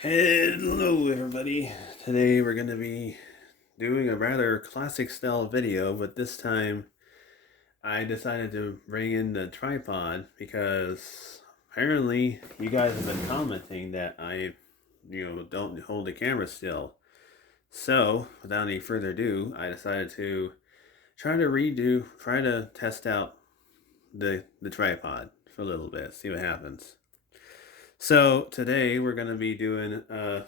Hello everybody. Today we're going to be doing a rather classic style video, but this time I decided to bring in the tripod because apparently you guys have been commenting that I don't hold the camera still. So, without any further ado, I decided to try to test out the tripod for a little bit, see what happens. So today we're going to be doing a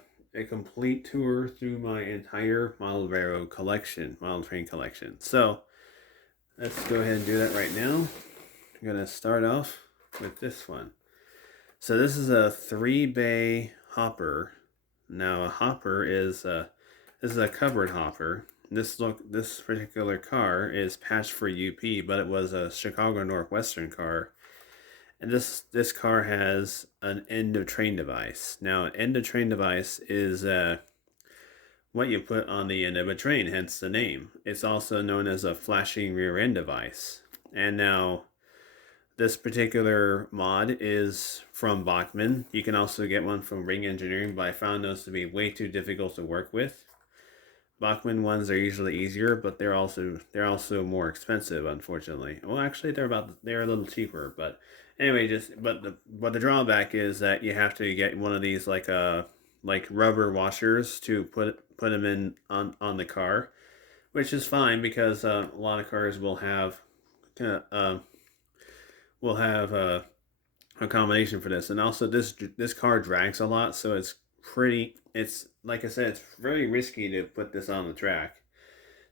complete tour through my entire model railroad collection, model train collection. So let's go ahead and do that right now. I'm going to start off with this one. So this is a 3-bay hopper. Now a hopper is this is a covered hopper. This particular car is patched for UP, but it was a Chicago Northwestern car. And this car has an end of train device. Now, an end of train device is what you put on the end of a train, hence the name. It's also known as a flashing rear end device. And now, this particular mod is from Bachmann. You can also get one from Ring Engineering, but I found those to be way too difficult to work with. Bachmann ones are usually easier, but they're also more expensive, unfortunately. Well, actually, they're a little cheaper, but anyway, but the drawback is that you have to get one of these like rubber washers to put them in on the car, which is fine because a lot of cars uh, will have a combination for this, and also this car drags a lot, so it's like I said, it's very risky to put this on the track.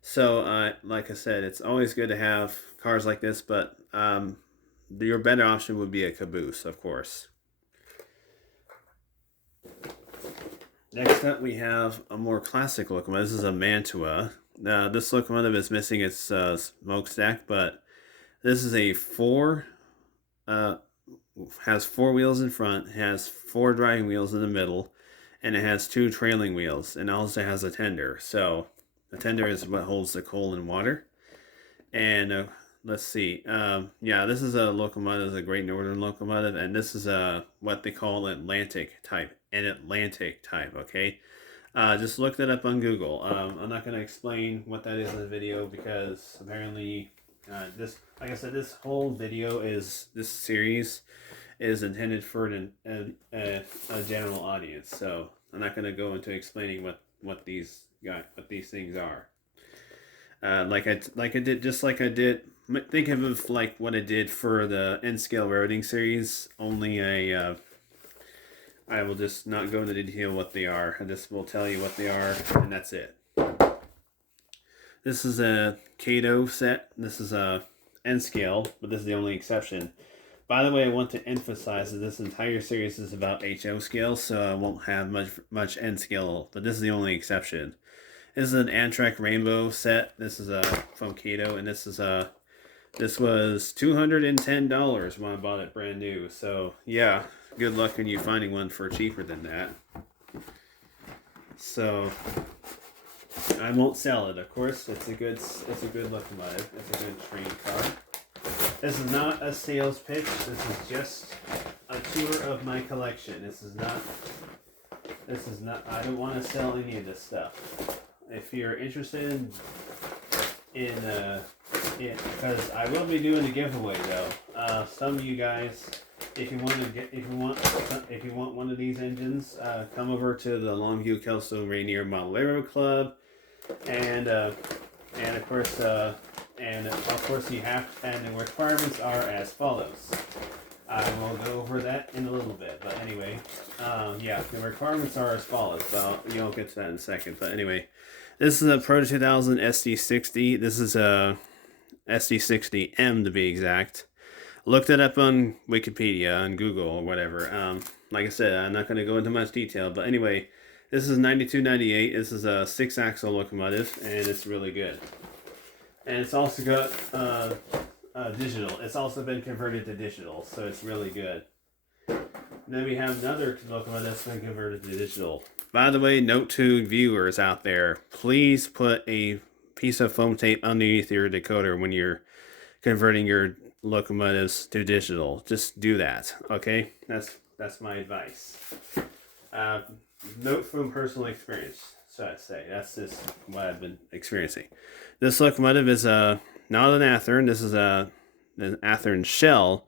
So, like I said, it's always good to have cars like this, but your better option would be a caboose, of course. Next up, we have a more classic locomotive. This is a Mantua. This locomotive is missing its smokestack, but this is a has 4 wheels in front, has 4 driving wheels in the middle, and it has 2 trailing wheels, and also has a tender. So the tender is what holds the coal and water. And let's see, yeah, this is a locomotive, a Great Northern locomotive, and this is what they call an Atlantic type. Okay. Just look that up on Google. I'm not going to explain what that is in the video because apparently, like I said, this whole video this series is intended for a general audience. So I'm not going to go into explaining what these things are. Like I did, just like I did. Think of it like what I did for the N-scale railroading series. Only I will just not go into detail what they are. I just will tell you what they are, and that's it. This is a Kato set. This is a N-scale, but this is the only exception. By the way, I want to emphasize that this entire series is about HO scale, so I won't have much N scale, but this is the only exception. This is an Amtrak Rainbow set. This is from Kato, and this was $210 when I bought it brand new. So yeah, good luck in you finding one for cheaper than that. So I won't sell it, of course. It's a good locomotive. It's a good train car. This is not a sales pitch. This is just a tour of my collection. This is not. I don't want to sell any of this stuff. If you're interested because I will be doing a giveaway though. Some of you guys, if you want one of these engines, come over to the Longview Kelso Rainier Model Aero Club, and of course you have, and the requirements are as follows. I will go over that in a little bit, but anyway, yeah, the requirements are as follows. So you'll get to that in a second, but anyway, this is a Proto 2000 SD60. This is a SD60M to be exact. Looked it up on Wikipedia, on Google, or whatever. Like I said, I'm not going to go into much detail, but anyway, this is 9298. This is a 6-axle locomotive, and it's really good. And it's also got digital. It's also been converted to digital, so it's really good. Then we have another locomotive that's been converted to digital. By the way, note to viewers out there, please put a piece of foam tape underneath your decoder when you're converting your locomotives to digital. Just do that, okay? That's my advice. Uh, Note from personal experience, so I'd say. That's just what I've been experiencing. This locomotive is not an Athearn. This is an Athearn shell,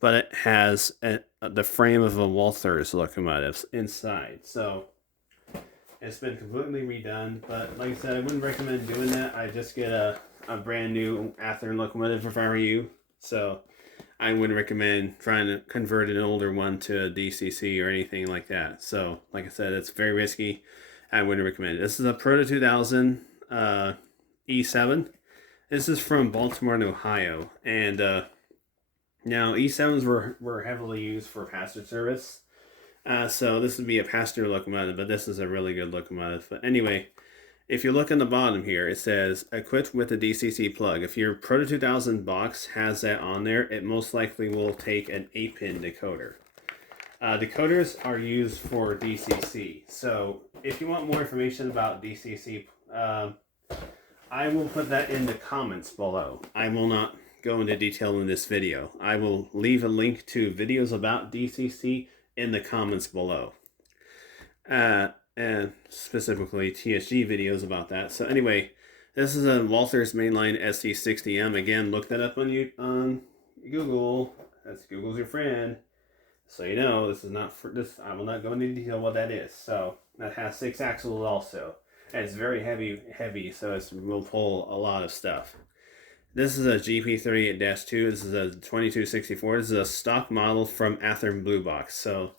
but it has the frame of a Walther's locomotive inside. So it's been completely redone. But like I said, I wouldn't recommend doing that. I just get a brand new Athearn locomotive if I were you. So I wouldn't recommend trying to convert an older one to a DCC or anything like that. So, like I said, it's very risky. I wouldn't recommend it. This is a Proto 2000 E7. This is from Baltimore and Ohio. And now E7s were heavily used for passenger service. So this would be a passenger locomotive, but this is a really good locomotive. But anyway, if you look in the bottom here, it says equipped with a DCC plug. If your Proto 2000 box has that on there, it most likely will take an 8-pin decoder. Decoders are used for DCC. So if you want more information about DCC, I will put that in the comments below. I will not go into detail in this video. I will leave a link to videos about DCC in the comments below. And specifically TSG videos about that. So anyway, this is a Walther's mainline ST60M. Again, look that up on Google. That's Google's your friend. So you know this is not for this. I will not go into detail what that is. So that has 6 axles also. And it's very heavy, so it will pull a lot of stuff. This is a GP38-2. This is a 2264. This is a stock model from Athearn Blue Box. So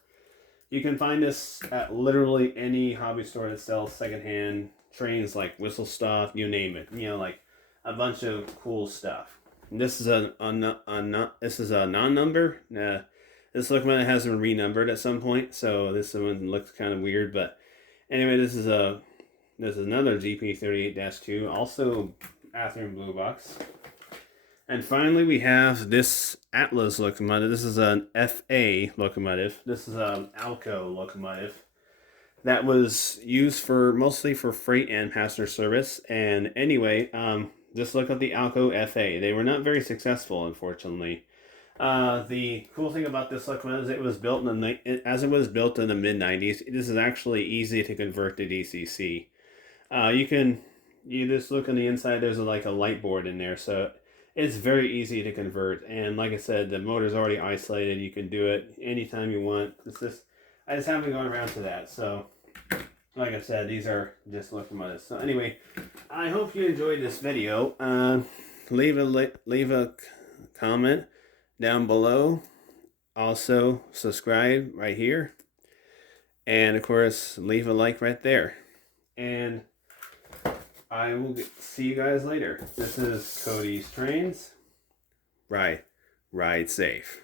you can find this at literally any hobby store that sells secondhand trains, like Whistle Stop, you name it. You know, like a bunch of cool stuff. And this is a non-number. This locomotive has been renumbered at some point, so this one looks kind of weird. But anyway, this is another GP38-2, also Athearn Blue Box. And finally, we have this Atlas locomotive. This is an FA locomotive. This is an Alco locomotive that was used mostly for freight and passenger service. And anyway, just look at the Alco FA. They were not very successful, unfortunately. The cool thing about this locomotive is it was built in the mid-90s. This is actually easy to convert to DCC. You just look on the inside. There's like a light board in there, so it's very easy to convert. And like I said, the motor's already isolated. You can do it anytime you want. I just haven't gone around to that. So, like I said, these are just locomotives. So anyway, I hope you enjoyed this video. Leave a comment down below. Also, subscribe right here. And of course, leave a like right there. And I will see you guys later. This is Cody's Trains. Ride safe.